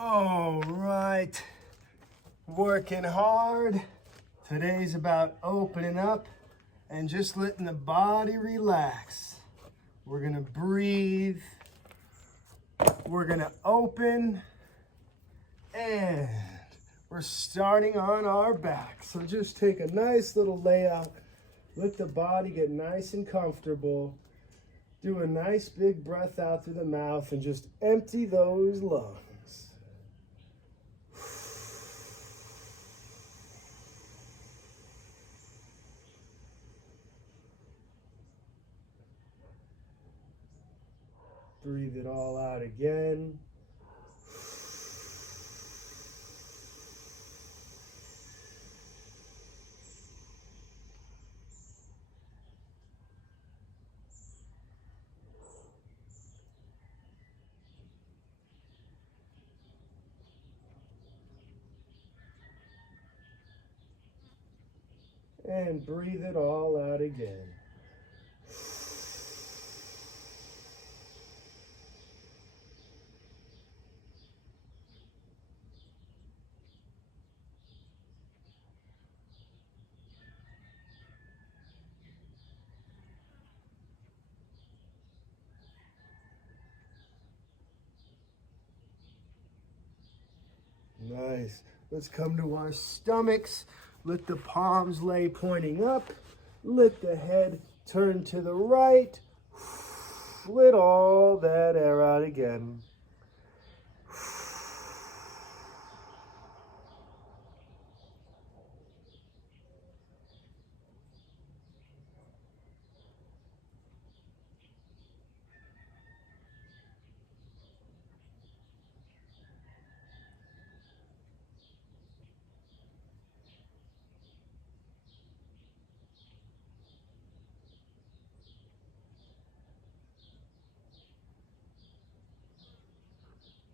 All right, working hard. Today's about opening up and just letting the body relax. We're gonna breathe, we're gonna open, and we're starting on our back. So just take a nice little layout, let the body get nice and comfortable. Do a nice big breath out through the mouth and just empty those lungs. Breathe it all out again. And breathe it all out again. Nice. Let's come to our stomachs. Let the palms lay pointing up. Let the head turn to the right. Let all that air out again.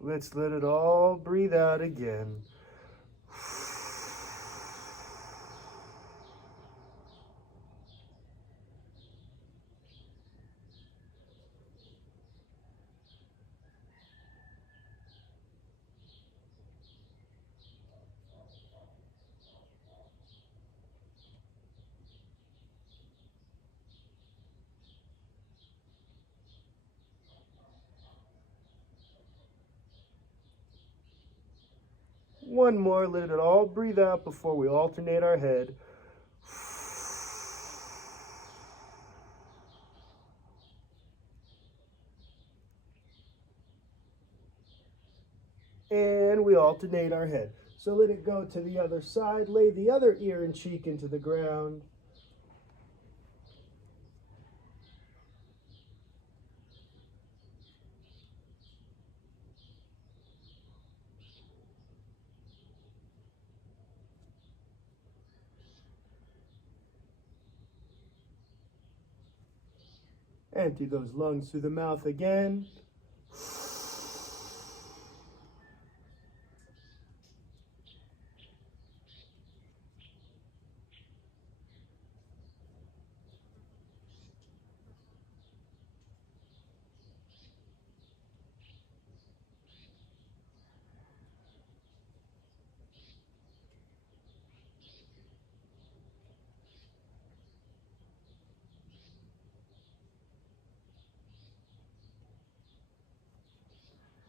Let's let it all breathe out again. One more, let it all breathe out before we alternate our head. And we alternate our head. So let it go to the other side. Lay the other ear and cheek into the ground. Empty those lungs through the mouth again.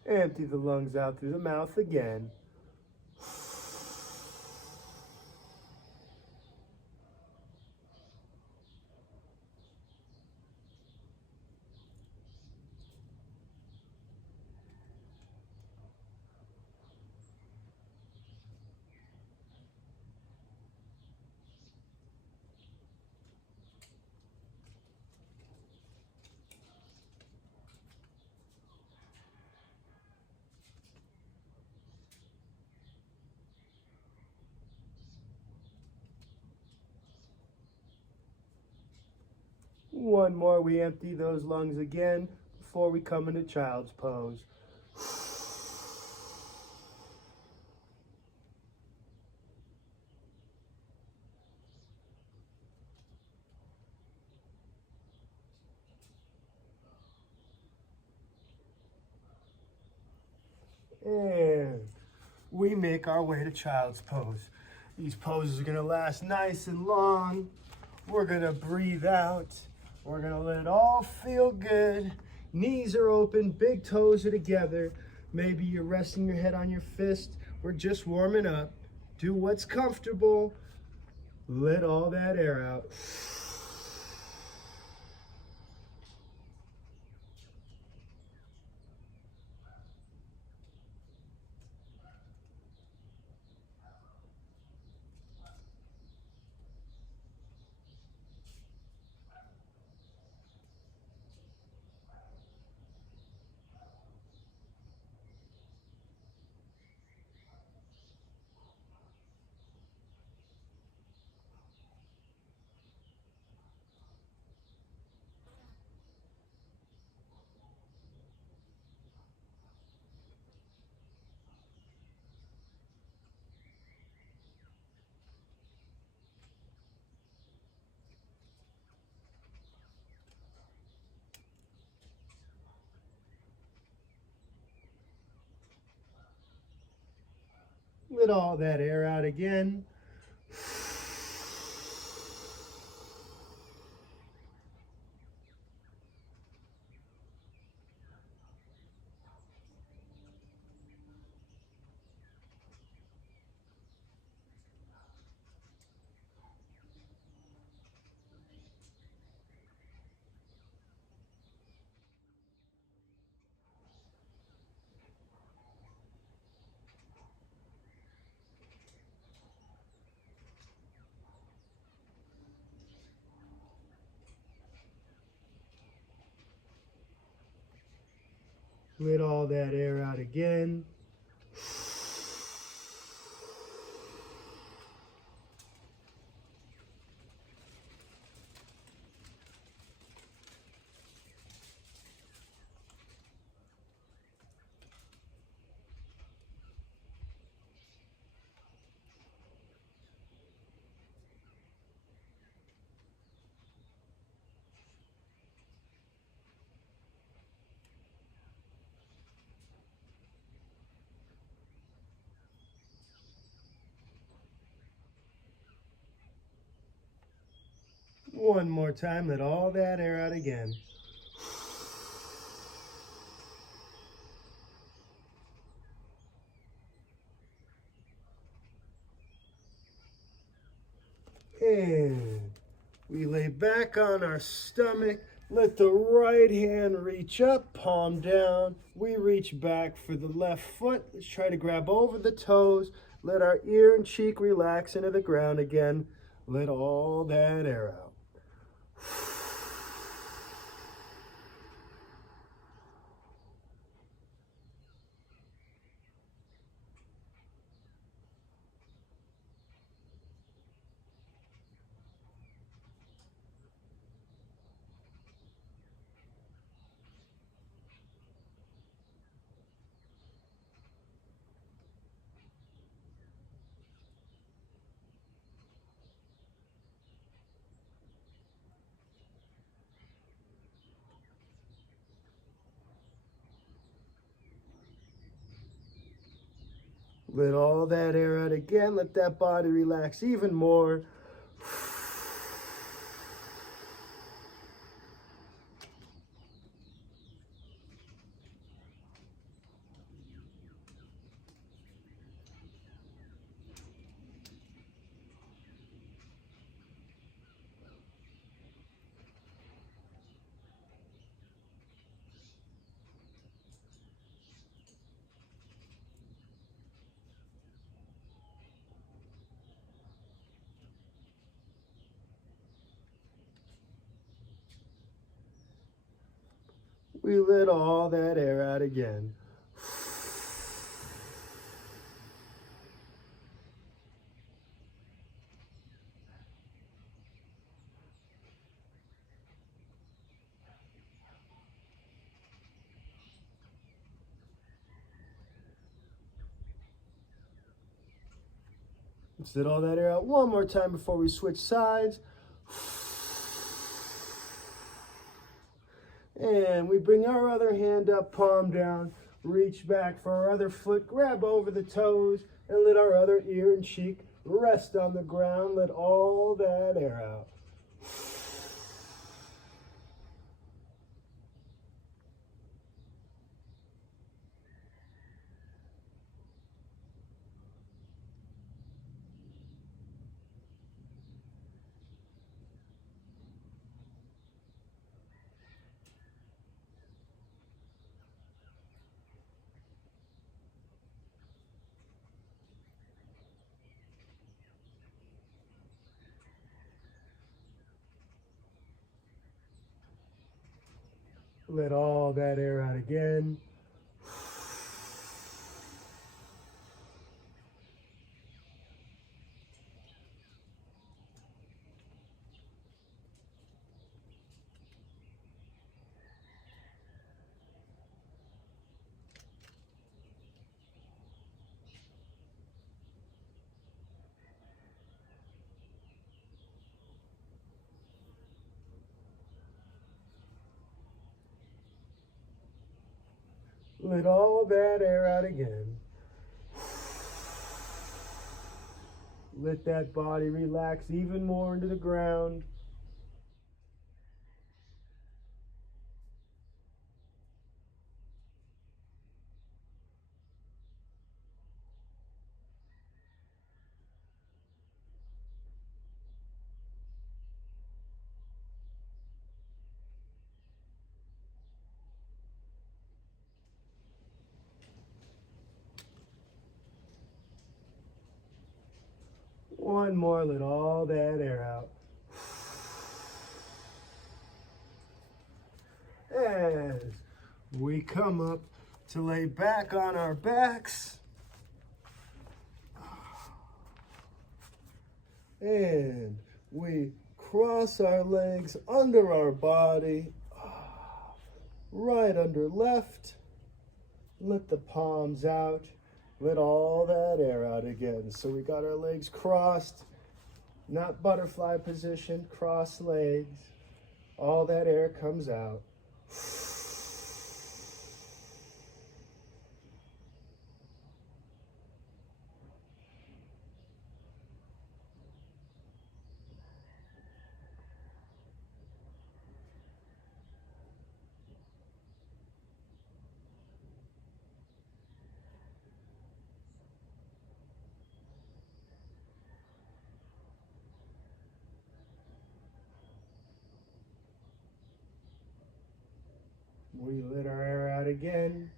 Empty the lungs out through the mouth again. One more, we empty those lungs again before we come into child's pose. And we make our way to child's pose. These poses are gonna last nice and long. We're gonna breathe out. We're gonna let it all feel good. Knees are open, big toes are together. Maybe you're resting your head on your fist. We're just warming up. Do what's comfortable. Let all that air out. Let all that air out again. Let all that air out again. One more time, let all that air out again. And we lay back on our stomach. Let the right hand reach up, palm down. We reach back for the left foot. Let's try to grab over the toes. Let our ear and cheek relax into the ground again. Let all that air out. Let all that air out again. Let that body relax even more. We let all that air out again. Let's let all that air out one more time before we switch sides. And we bring our other hand up, palm down. Reach back for our other foot, grab over the toes, and let our other ear and cheek rest on the ground. Let all that air out. Let all that air out again. Let all that air out again. Let that body relax even more into the ground. One more, let all that air out. As we come up to lay back on our backs. And we cross our legs under our body, right under left. Let the palms out. Let all that air out again. So we got our legs crossed, not butterfly position, cross legs. All that air comes out. We let our air out again.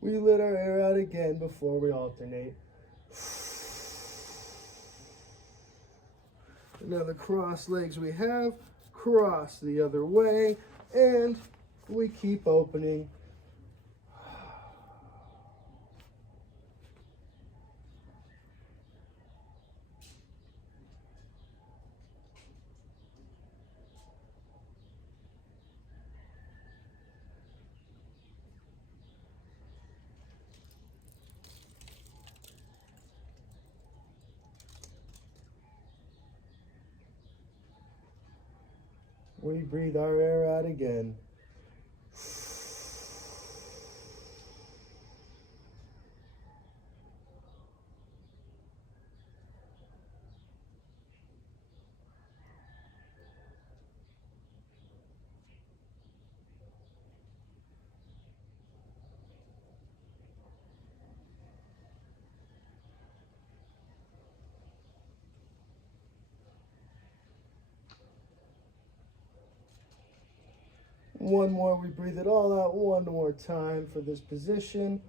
We let our air out again before we alternate. Now the cross legs we have, cross the other way, and we keep opening. We breathe our air out again. One more, we breathe it all out one more time for this position.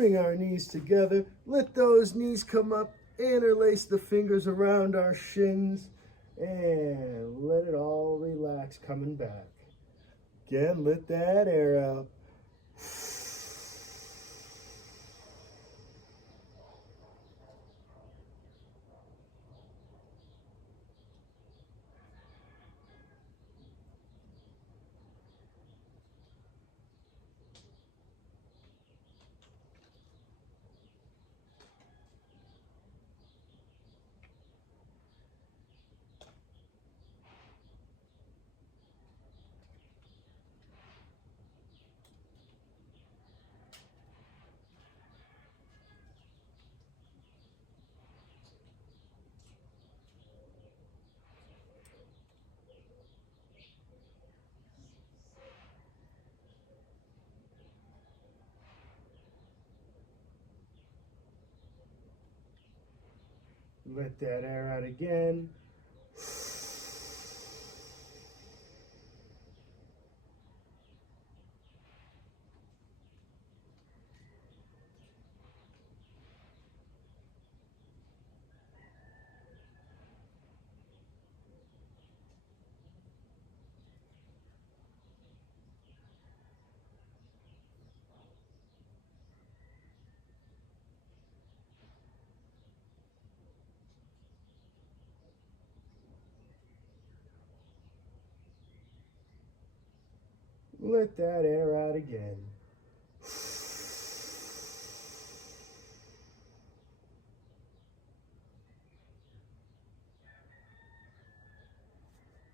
Bring our knees together. Let those knees come up. Interlace the fingers around our shins. And let it all relax coming back. Again, let that air out. Let that air out again. Let that air out again.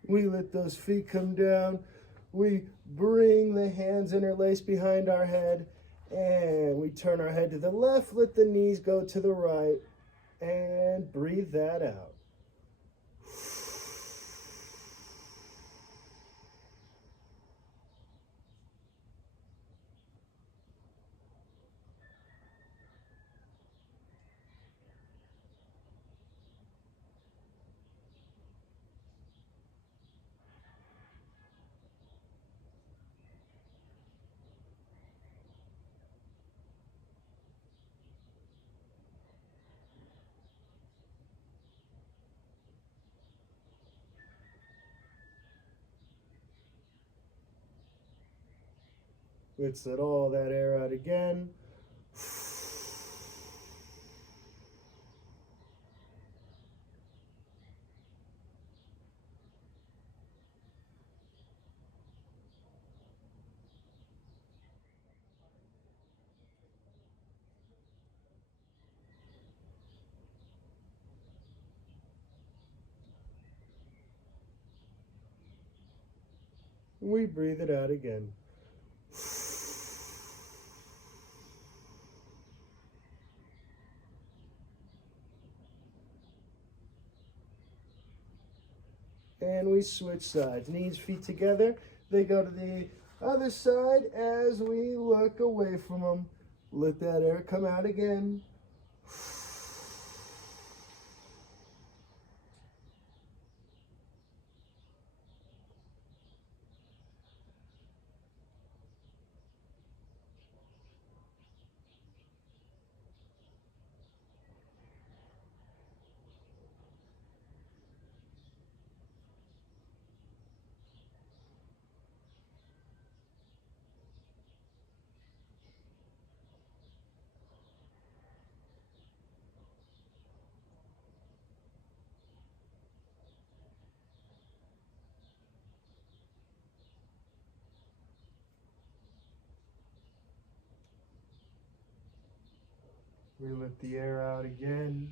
We let those feet come down. We bring the hands interlaced behind our head. And we turn our head to the left. Let the knees go to the right. And breathe that out. Let's let all that air out again. We breathe it out again. And we switch sides. Knees, feet together. They go to the other side as we look away from them. Let that air come out again. We let the air out again.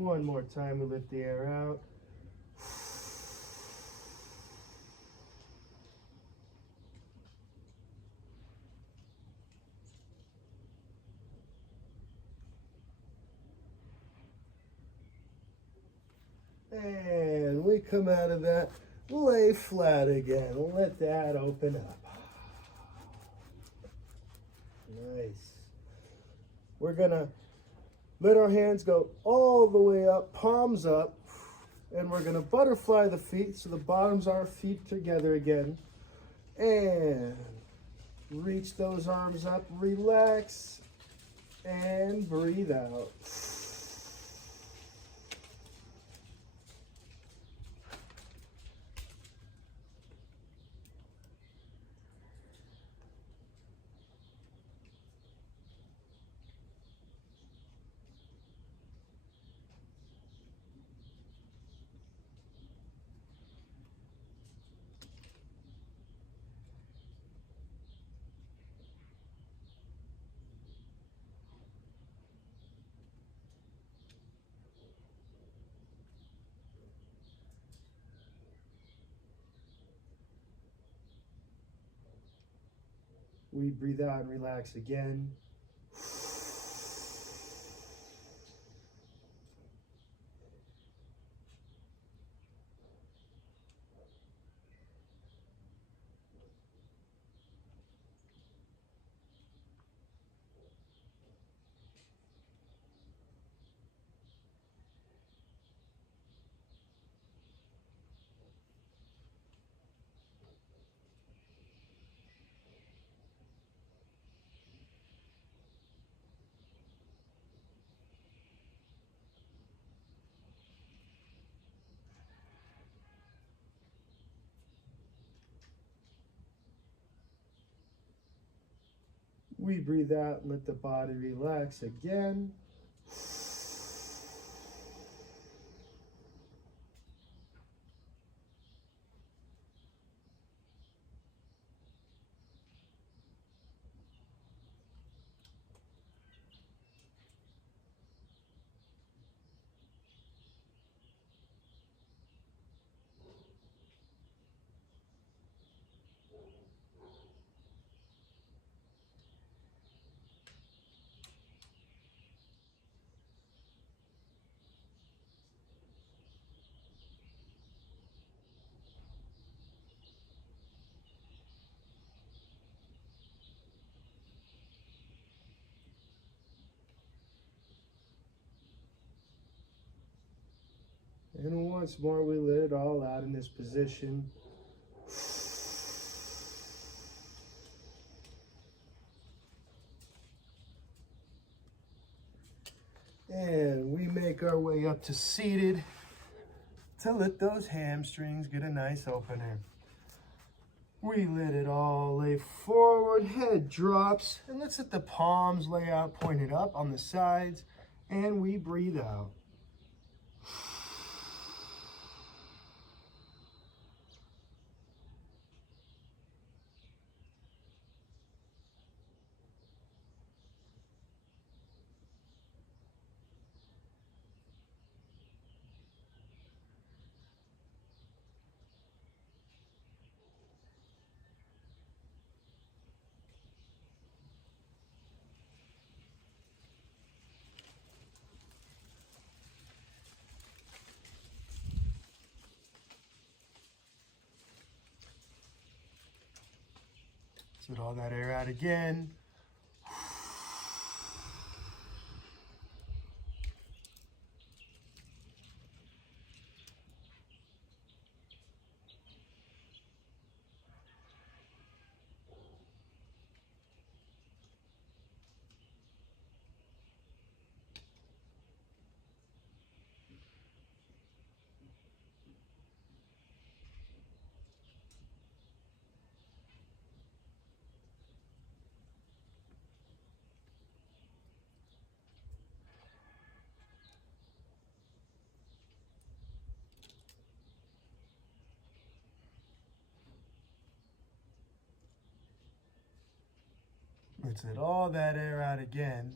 One more time, we let the air out. And we come out of that, lay flat again. Let that open up. Nice. We're gonna let our hands go all the way up, palms up, and we're gonna butterfly the feet so the bottoms of our feet together again. And reach those arms up, relax, and breathe out. We breathe out and relax again. We breathe out and let the body relax again. And once more, we let it all out in this position. And we make our way up to seated to let those hamstrings get a nice opener. We let it all lay forward, head drops, and let's let the palms lay out, pointed up on the sides, and we breathe out. Let all that air out again. Let's let all that air out again.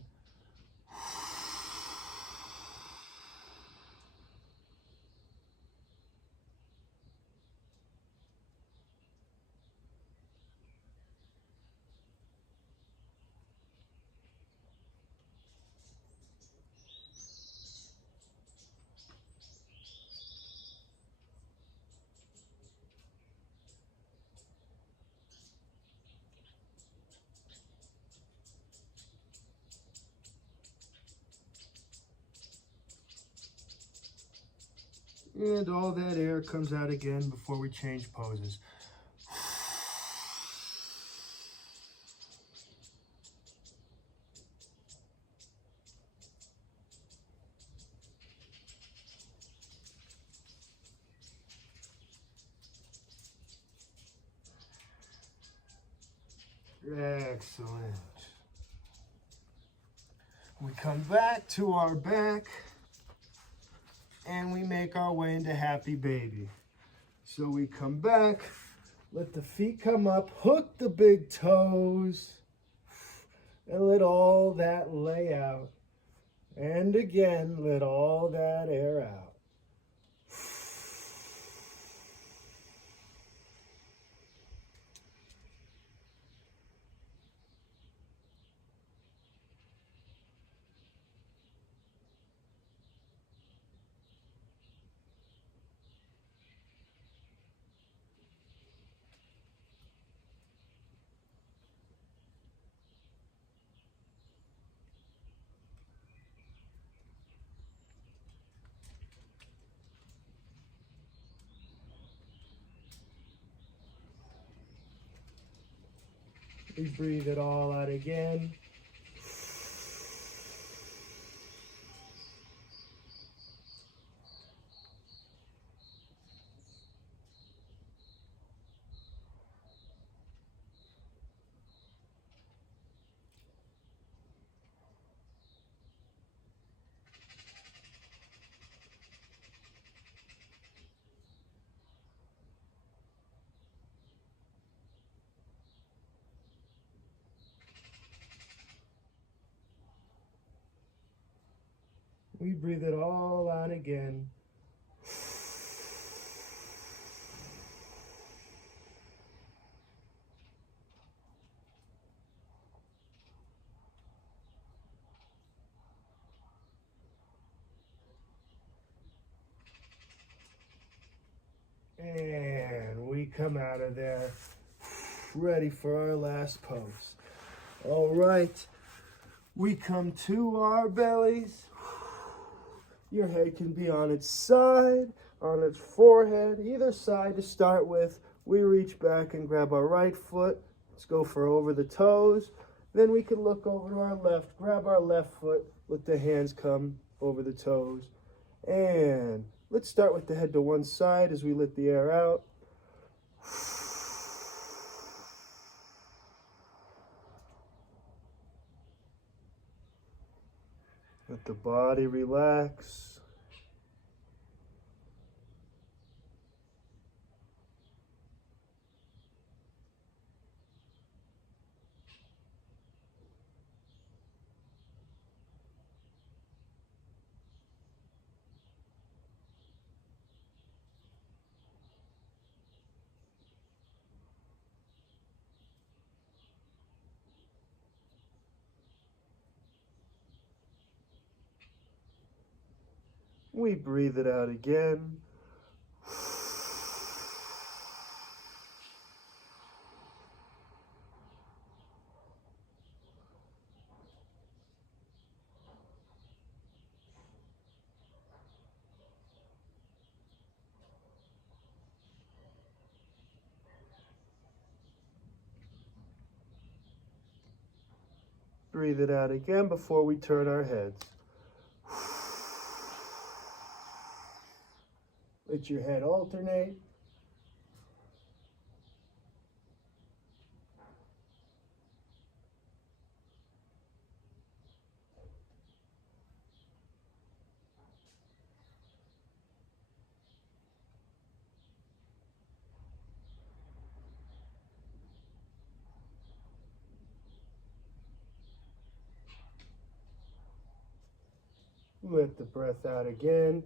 And all that air comes out again before we change poses. Excellent. We come back to our back and we make our way into happy baby. So we come back, let the feet come up, hook the big toes, and let all that lay out. And again, let all that air out. We breathe it all out again. We breathe it all out again. And we come out of there ready for our last pose. All right, we come to our bellies. Your head can be on its side, on its forehead, either side to start with. We reach back and grab our right foot. Let's go for over the toes. Then we can look over to our left, grab our left foot, let the hands come over the toes. And let's start with the head to one side as we let the air out. Let the body relax. We breathe it out again. Breathe it out again before we turn our heads. Let your head alternate. Let the breath out again.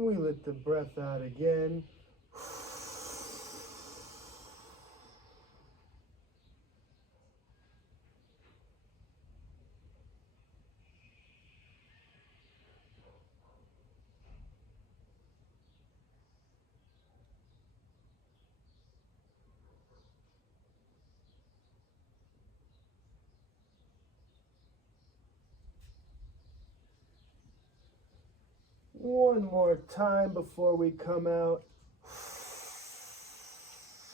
We let the breath out again. One more time before we come out.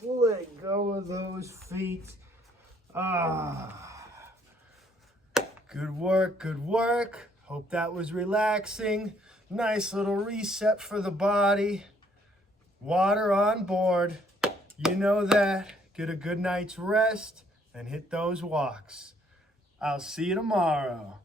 Let go of those feet. Good work, good work. Hope that was relaxing. Nice little reset for the body. Water on board. You know that. Get a good night's rest and hit those walks. I'll see you tomorrow.